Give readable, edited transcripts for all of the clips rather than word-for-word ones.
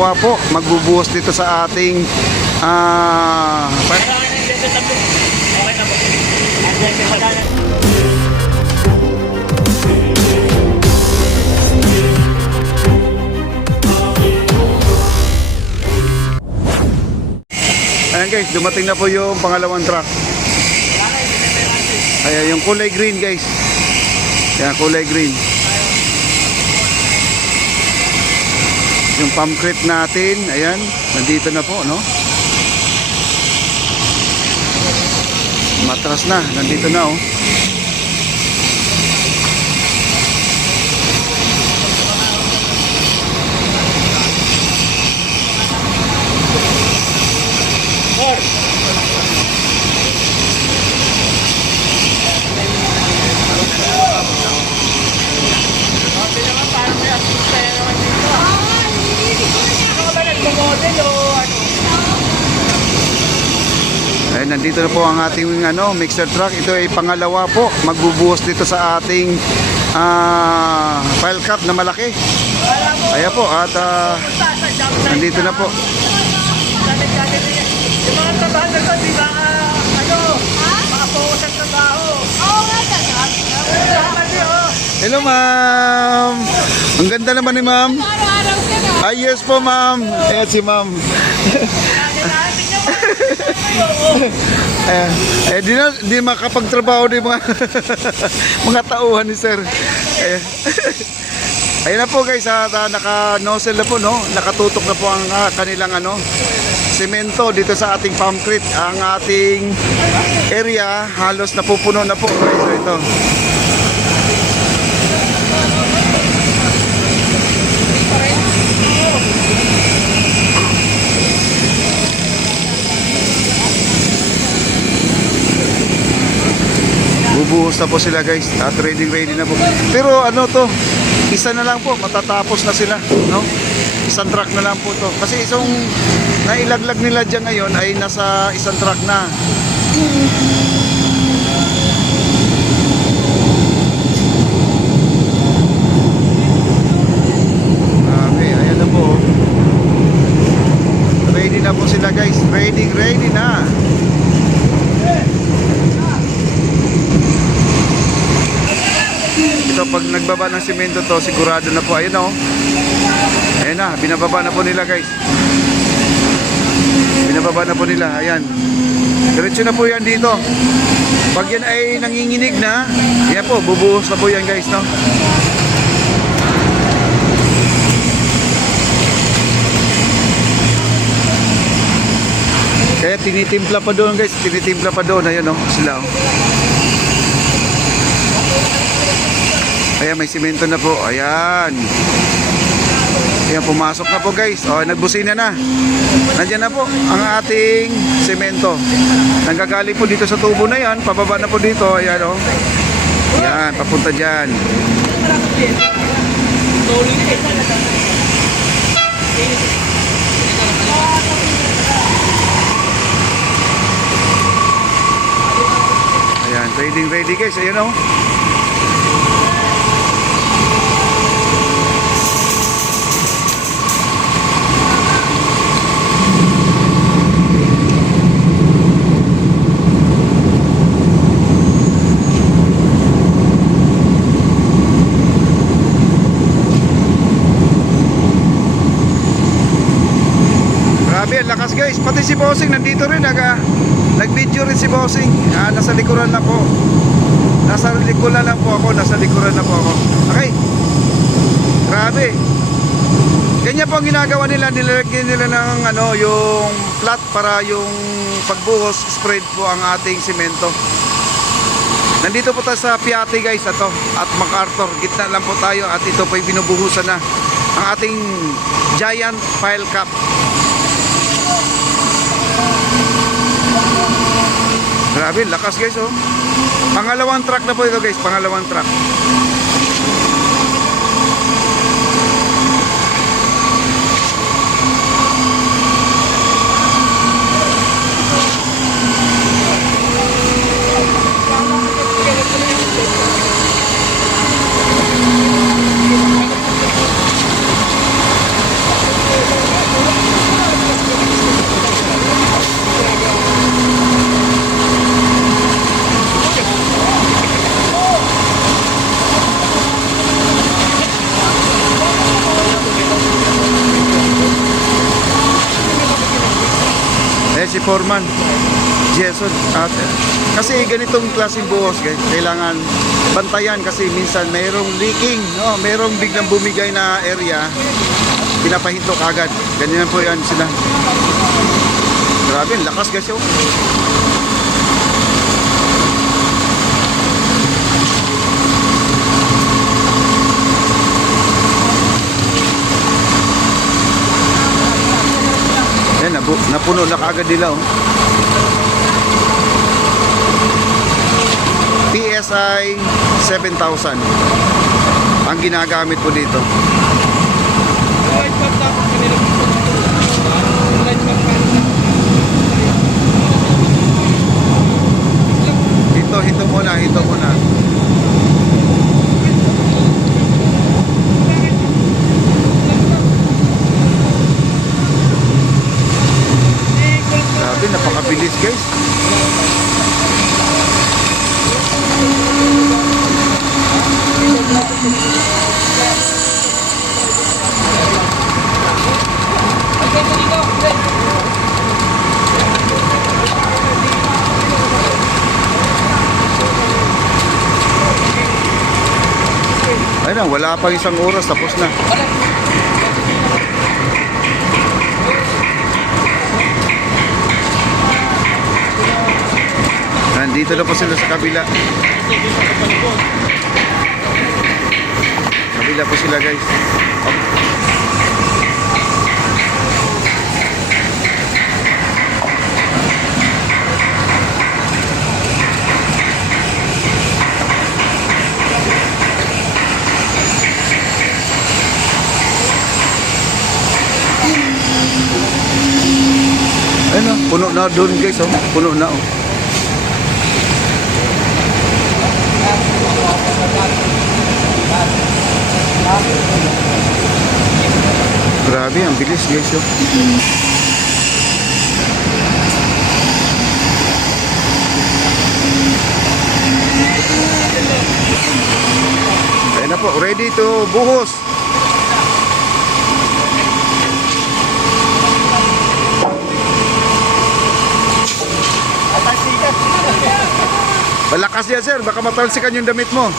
pangalawa po magbubuhos dito sa ating ayan guys, dumating na po yung pangalawang truck. Ayan, yung kulay green guys. Ayan, kulay green. Yung pump crate natin, ayan, nandito na po, no? Matras na, nandito na, oh. Ay, nandito na po ang ating mixer truck. Ito ay pangalawa po magbubuhos dito sa ating pile cap na malaki. Ayan po at nandito na po. Yung mga trabaho na ito, di ba, makapokus ang trabaho. Oo nga, Hello ma'am. Ang ganda naman ni ma'am. araw-araw ka na. Ay yes po ma'am. Ayan si ma'am. Di makapagtrabaho din mga mga tauhan ni sir. Ayun na po guys, naka-nozzle na po, no? Nakatutok na po ang kanilang semento dito sa ating pump crate. Ang ating area halos napupuno na po guys. So, ito. Bubuhos na po sila guys at ready na po. Pero isa na lang po, matatapos na sila, no? Isang truck na lang po to. Kasi isang nailaglag nila dyan ngayon ay nasa isang truck na. Ayan na po. Ready na po sila guys. Ready na. Ito pag nagbaba ng simento to, sigurado na po. Ayun o. Ayun na, binababa na po nila guys. Binababa na po nila. Ayan. Diretso na po yan dito. Pag yan ay nanginginig na, yan po, bubuhos na po yan guys, no? Kaya tinitimpla pa doon guys. Tinitimpla pa doon. Ayun o, sila o. Ayan, may simento na po. Ayan. Ayan, pumasok na po guys. O, nagbusina na. Nandiyan na po ang ating simento. Nanggagaling po dito sa tubo na yan. Pababa na po dito. Ayan o. Ayan, papunta dyan. Ayan, ready guys. Ayan o. Lakas guys, pati si Bossing nandito rin, nag-video rin si Bossing. Nasa likuran lang po. Nasa likuran lang po ako. Okay. Grabe. Ganyan po ang ginagawa nila. Nilalagyan nila ng yung flat para yung pagbuhos, spread po ang ating simento. Nandito po tayo sa Piatti guys, at MacArthur. Gitna lang po tayo at ito po ay binubuhusan na ang ating giant pile cap. Grabe, lakas guys oh. Pangalawang truck na po ito guys, pangalawang truck. foreman. Jason. At, kasi ganitong klaseng buhos guys, kailangan bantayan kasi minsan mayroong leaking, no? Mayroong biglang bumigay na area, pinapahinto agad. Ganyan po yan sila. Grabe, ang lakas guys oh. Ayan, napuno na kaagad nila oh. PSI 7,000 ang ginagamit po dito. Light bulb tapos kanila. Light bulb kanila. Hito muna, hito muna. Grabe, napakabilis guys. Ayun na, wala pang isang oras, tapos na. Nandito na po sila sa kabila. Kabila po sila guys. Ayun na, puno na doon guys oh. Puno na oh. Grabe, ang bilis guys oh. Ayun na po, ready to buhos. Malakas yan sir, baka matalsikan yung damit mo.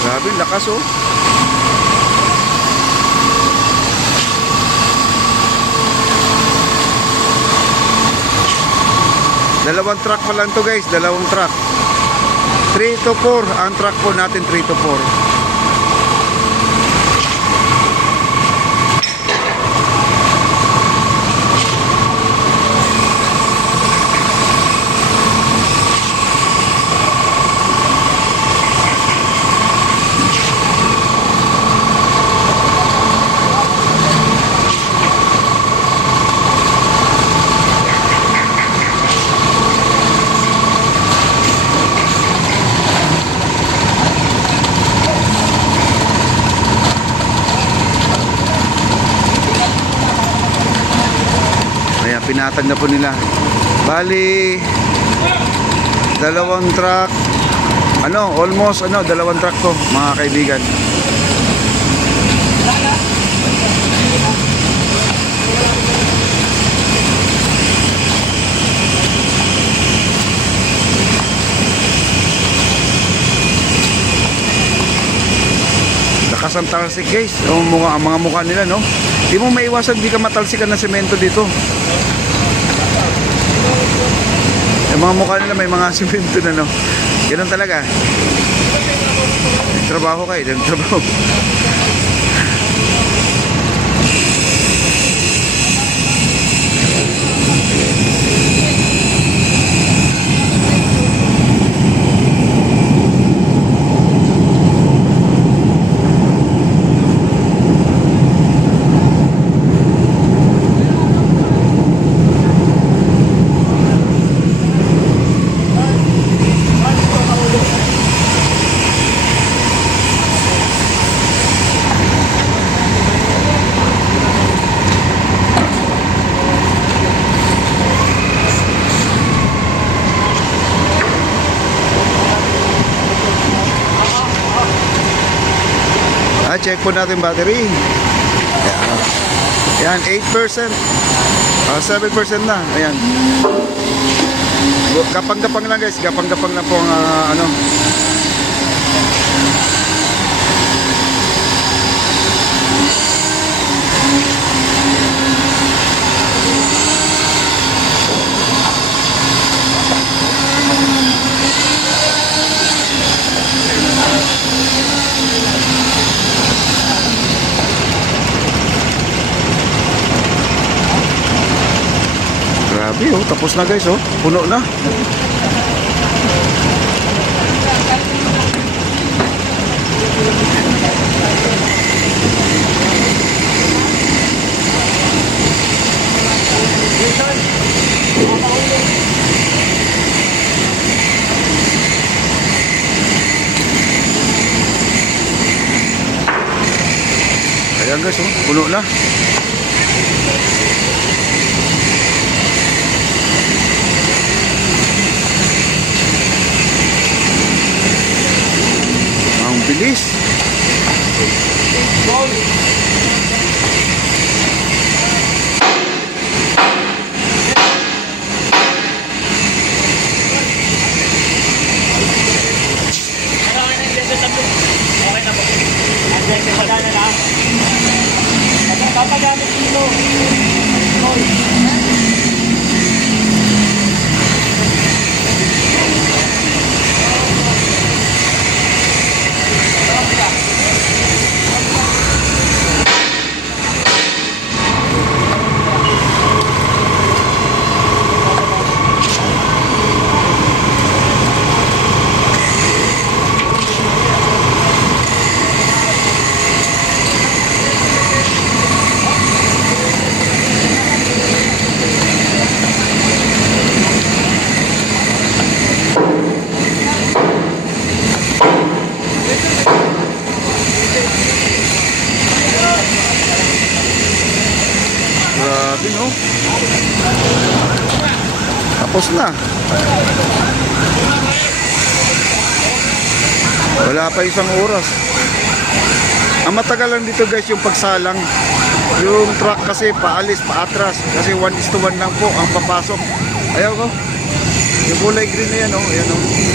Grabe, lakas oh. Dalawang truck pa lang to guys, dalawang truck. 3 to 4 ang truck po natin, 3 to 4. Pinatag na po nila. Bali dalawang truck. Almost dalawang truck to, mga kaibigan. Lakas ang talsik guys. Ang mga mukha nila no. Di mo maiwasan, di ka matalsikan ng semento dito. Yung mga mukha nila may mga simento na no. Ganun talaga. Trabaho kayo, trabaho. check po natin battery. Ayan, 8%. 7% na. Ayan. Gapang-gapang lang guys. Gapang-gapang lang po ang ano. Grabe oh, tapos na guys oh. Puno na. Ayan guys oh, puno na. Ang bilis. Okay na po. Andyan sa wala na lang. Papagamit dito. Grabe no. Tapos na. Wala pa isang oras. Ang matagal lang dito guys yung pagsalang. Yung truck kasi paalis, paatras. Kasi 1:1 lang po ang papasok. Ayaw ko. Yung kulay green na yan oh. Ayan oh.